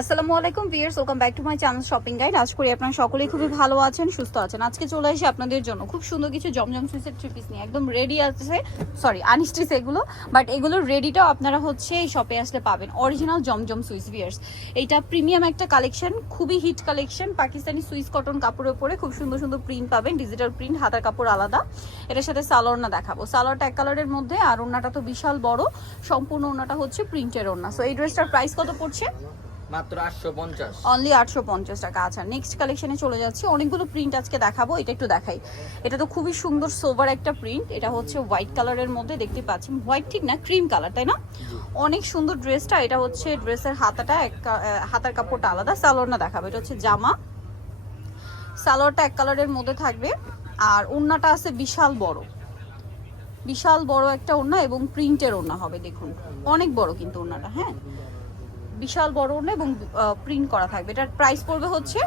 আসসালামু আলাইকুম viewers, welcome back to my channel shopping guide. আশা করি আপনারা সকলেই খুবই ভালো আছেন, সুস্থ আছেন। আজকে চলে আসি আপনাদের জন্য খুব সুন্দর কিছু জমজম সুইসের থ্রি পিস নিয়ে। একদম রেডি আছে, সরি আনস্টিচ এগুলো, বাট এগুলোর রেডিটাও আপনারা হচ্ছে এই শপে আসলে পাবেন। অরিজিনাল জমজম সুইস ভিউয়ার্স, এইটা প্রিমিয়াম একটা কালেকশন, খুবই hit collection. Pakistani Swiss cotton কাপড়ের উপরে খুব সুন্দর সুন্দর প্রিন্ট পাবেন, ডিজিটাল প্রিন্ট, হাতার কাপড় আলাদা। এটার সাথে সালোয়ারটা দেখাবো। সালোয়ারটা এক কালারের মধ্যে, আর ওড়নাটা তো বিশাল বড়, সম্পূর্ণ ওড়নাটা হচ্ছে প্রিন্টের ওড়না। সো এই ড্রেসটার প্রাইস কত পড়ছে? মাত্র 850, অনলি 850 টাকা। আচ্ছা, নেক্সট কালেকশনে চলে যাচ্ছি। অনেকগুলো প্রিন্ট আজকে দেখাবো, এটা একটু দেখাই। এটা তো খুবই সুন্দর সোভার একটা প্রিন্ট, এটা হচ্ছে হোয়াইট কালারের মধ্যে, দেখতে পাচ্ছেন হোয়াইট ঠিক না, ক্রিম কালার, তাই না? অনেক সুন্দর ড্রেসটা। এটা হচ্ছে ড্রেসের হাতাটা হাতার কাপড়টা আলাদা। সালোয়ারটা দেখাবো, এটা হচ্ছে জামা। সালোয়ারটা এক কালারের মধ্যে থাকবে, আর ওড়নাটা আছে বিশাল বড়, বিশাল বড় একটা ওড়না এবং প্রিন্টের ওড়না হবে। দেখুন অনেক বড় কিন্তু ওড়নাটা, হ্যাঁ বিশাল বড় ওড়না এবং প্রিন্ট করা থাকবে। এটার প্রাইস পড়বে হচ্ছে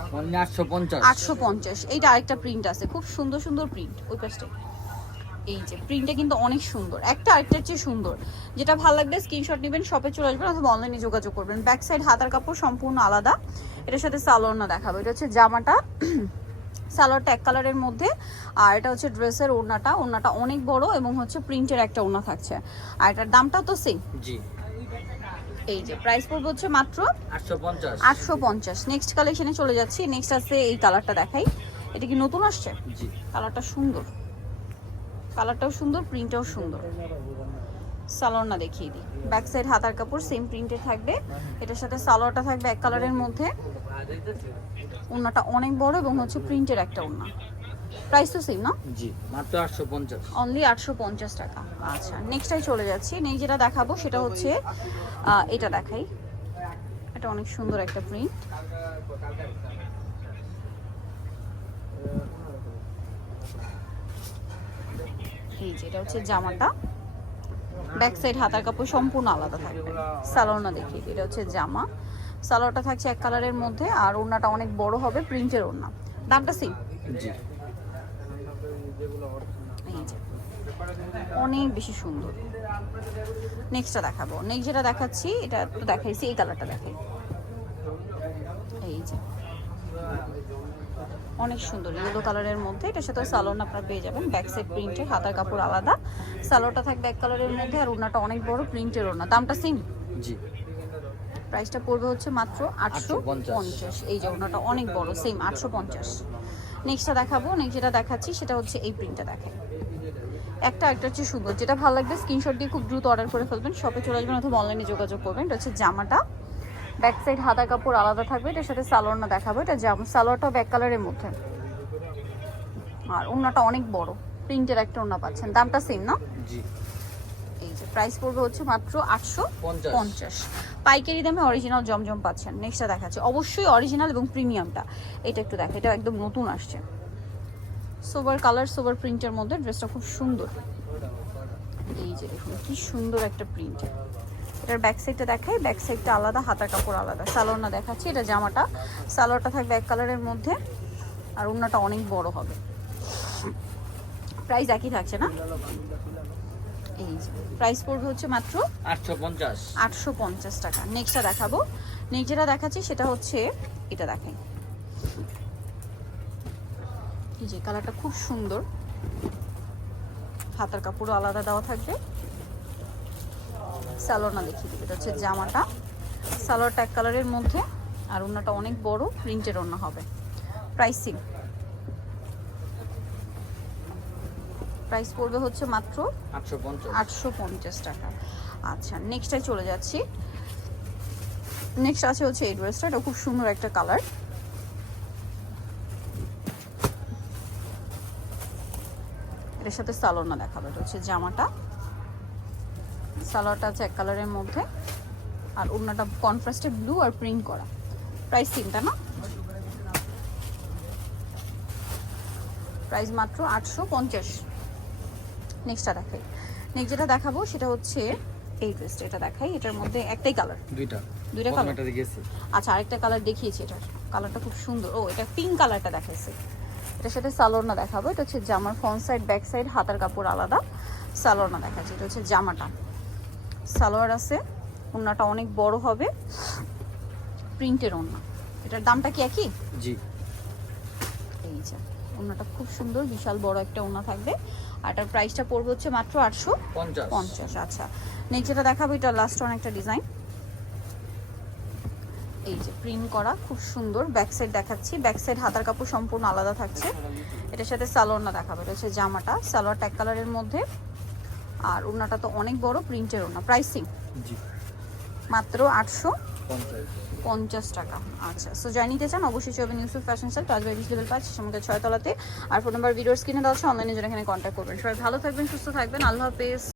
850। এইটা আরেকটা প্রিন্ট আছে, খুব সুন্দর সুন্দর প্রিন্ট। ওই পাশটা এই যে প্রিন্টটা কিন্তু অনেক সুন্দর, একটা আরেকটার চেয়ে সুন্দর। যেটা ভালো লাগবে স্ক্রিনশট নেবেন, শপে চলে আসবেন অথবা অনলাইনে যোগাযোগ করবেন। ব্যাক সাইড হাতার কাপড় সম্পূর্ণ আলাদা। এটার সাথে সালোয়ারটা দেখাবো। এটা হচ্ছে জামাটা, সালোয়ারটা এক কালারের মধ্যে, আর এটা হচ্ছে ড্রেসের ওড়নাটা। ওড়নাটা অনেক বড় এবং হচ্ছে প্রিন্টের একটা ওড়না থাকছে, আর এটার দামটাও তো সেম। জি, এই যে প্রাইস পড়বে হচ্ছে মাত্র 850। নেক্সট কালেকশনে চলে যাচ্ছি। নেক্সট আছে এই কালারটা দেখাই। এটা কি নতুন আসছে? জি, কালারটা সুন্দর, কালারটাও সুন্দর, প্রিন্টটাও সুন্দর। সালোয়ারটা দেখিয়ে দিই। ব্যাক সাইড হাতার কাপড় সেম প্রিন্টে থাকবে। এটার সাথে সালোয়ারটা থাকবে এক কালারের মধ্যে। ওড়নাটা অনেক বড় এবং হচ্ছে প্রিন্টের একটা ওড়না। প্রাইস তো সেম না? জি, মাত্র 850, অনলি 850 টাকা। আচ্ছা, নেক্সটটাই চলে যাচ্ছি। নেক্সট যেটা দেখাবো সেটা হচ্ছে এটা দেখাই। এটা অনেক সুন্দর একটা প্রিন্ট। এই যে এটা হচ্ছে জামাটা, ব্যাক সাইড হাতার কাপড় সম্পূর্ণ আলাদা থাকবে। সালোয়ারটা দেখি, এটা হচ্ছে জামা। সালোয়ারটা থাকছে এক কালারের মধ্যে, আর ওড়নাটা অনেক বড় হবে, প্রিন্টের ওড়না। দামটা সেম। জি, এই যে অনেক বেশি সুন্দর। নেক্সটটা দেখাবো। নেক্সট যেটা দেখাচ্ছি এটা তো দেখাইছি, এই কালারটা দেখাই। এই যে অনেক সুন্দর ইয়েলো কালারের মধ্যে। এটার সাথে সালোয়ার আপনারা পেয়ে যাবেন, ব্যাক সাইড প্রিন্টের, হাতার কাপড় আলাদা। সালোয়ারটা থাকবে এক কালারের মধ্যে, আর ওড়নাটা অনেক বড়, প্রিন্টের ওড়না। দামটা সেম। জি, প্রাইসটা পড়বে হচ্ছে মাত্র 850। এই যে ওড়নাটা অনেক বড়, সেম 850। নেক্সটটা দেখাবো। নেক্সট যেটা দেখাচ্ছি সেটা হচ্ছে এই প্রিন্টটা দেখাই। একটা হচ্ছে সুন্দর, যেটা ভালো লাগবে স্ক্রিনশট দিয়ে খুব দ্রুত অর্ডার করে ফেলবেন, শপে চলে আসবেন অথবা অনলাইনে যোগাযোগ করবেন। এটা হচ্ছে জামাটা, ব্যাক সাইড হাতার কাপড় আলাদা থাকবে। এটার সাথে সালোয়ারটা দেখাবো। এটা সালোয়ারটাও ব্যাক কালারের মধ্যে, আর ওড়নাটা অনেক বড়, প্রিন্টের একটা ওড়না পাচ্ছেন। দামটা সেম না? জি, এই যে প্রাইস পড়বে হচ্ছে মাত্র 850। পাইকারি দামে অরিজিনাল জমজম পাচ্ছেন। নেক্সটটা দেখাচ্ছি, অবশ্যই অরিজিনাল এবং প্রিমিয়ামটা। এটা একটু দেখা, এটা একদম নতুন আসছে, সোবার কালার, সোবার প্রিন্টের মধ্যে। ড্রেসটা খুব সুন্দর। এই যে দেখুন কি সুন্দর একটা প্রিন্ট। এটার ব্যাক সাইডটা দেখাই, ব্যাক সাইডটা আলাদা, হাতার কাপড় আলাদা। সালোয়ারটা দেখাচ্ছি, এটা জামাটা। সালোয়ারটা থাকবে এক কালারের মধ্যে, আর ওড়নাটা অনেক বড় হবে। প্রাইস একই থাকছে না? এই যে প্রাইস পড়বে হচ্ছে মাত্র 850 টাকা। নেক্সটটা দেখাবো। নেক্সট যেটা দেখাচ্ছি সেটা হচ্ছে এটা দেখাই। এই যে কালারটা খুব সুন্দর, হাতার কাপড়ও আলাদা দেওয়া থাকবে। সালোয়ারটা দেখিয়ে দিবে। এটা হচ্ছে জামাটা। সালোয়ারটা এক কালারের মধ্যে, আর ওড়নাটা অনেক বড়, প্রিন্টের ওড়না হবে। Price same. প্রাইস পড়বে হচ্ছে মাত্র 850 টাকা। আচ্ছা, নেক্সটটাই চলে যাচ্ছি। নেক্সট আছে হচ্ছে এই ড্রেসটা। এটা খুব সুন্দর একটা কালার। এটার সাথে সালোয়ারটা দেখাবো। এটা হচ্ছে জামাটা। সালোয়ারটা আছে এক কালারের মধ্যে, আর ওড়নাটা কন্ট্রাস্টে ব্লু আর প্রিন্ট করা। প্রাইস তিনটা না? প্রাইস মাত্র 850। নেক্সটটা দেখাই। নেক্সট যেটা দেখাবো সেটা হচ্ছে এই ড্রেসটা। এটা দেখাই। এটার মধ্যে একটাই কালার, দুইটা কালার। আচ্ছা, আরেকটা কালার দেখিয়েছি, এটার কালারটা খুব সুন্দর। ও, এটা পিঙ্ক কালারটা দেখাইছে। এটার সাথে সালোয়ারটা দেখাবো। এটা হচ্ছে জামার ফ্রন্ট সাইড, ব্যাক সাইড, হাতার কাপড় আলাদা। সালোয়ারটা দেখাচ্ছি। এটা হচ্ছে জামাটা। সালোয়ার আছে, ওড়নাটা অনেক বড় হবে, প্রিন্টের ওড়না, এটার দামটা কি একই? জি। এই যে ওড়নাটা খুব সুন্দর, বিশাল বড় একটা ওড়না থাকবে, আর এটার প্রাইসটা পড়বে হচ্ছে মাত্র 850। আচ্ছা, নেক্সট যেটা দেখাবো এটা লাস্ট অন একটা ডিজাইন, এই যে প্রিন্ট করা খুব সুন্দর। ব্যাক সাইড দেখাচ্ছি, ব্যাক সাইড হাতার কাপড় সম্পূর্ণ আলাদা থাকছে। এটার সাথে সালোয়ারটা দেখাবো, এটা হচ্ছে জামাটা, সালোয়ার ট্যাগ কালারের মধ্যে, আর ওড়নাটা তো অনেক বড় প্রিন্টের ওড়না। প্রাইসিং জি মাত্র 850 টাকা। আচ্ছা, সো যাই নিতে চান অবশ্যই চলবেন ইউসুফ ফ্যাশন সেল, প্লাস বাইবিস লেভেল 5 সমুদ্র 6 তলাতে। আর ফোন নাম্বার ভিডিওর স্ক্রিনে দেওয়া আছে, অনলাইনে যারা এখানে কন্ট্যাক্ট করবেন। সবাই ভালো থাকবেন, সুস্থ থাকবেন, আল্লাহ হাফেজ।